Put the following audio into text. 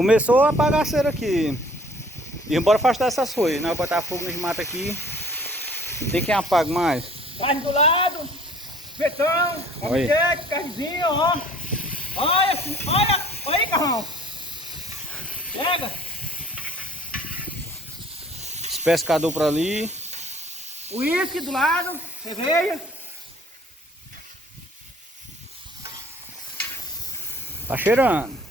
Começou a bagaceira aqui. E bora afastar essas folhas. Nós botar fogo nos matos aqui. Tem quem apaga mais. Carne do lado, petão, objeto, carnezinho, ó. Olha, olha, olha aí, carrão. Pega. Os pescadores por ali. Uísque do lado, cerveja. Tá cheirando.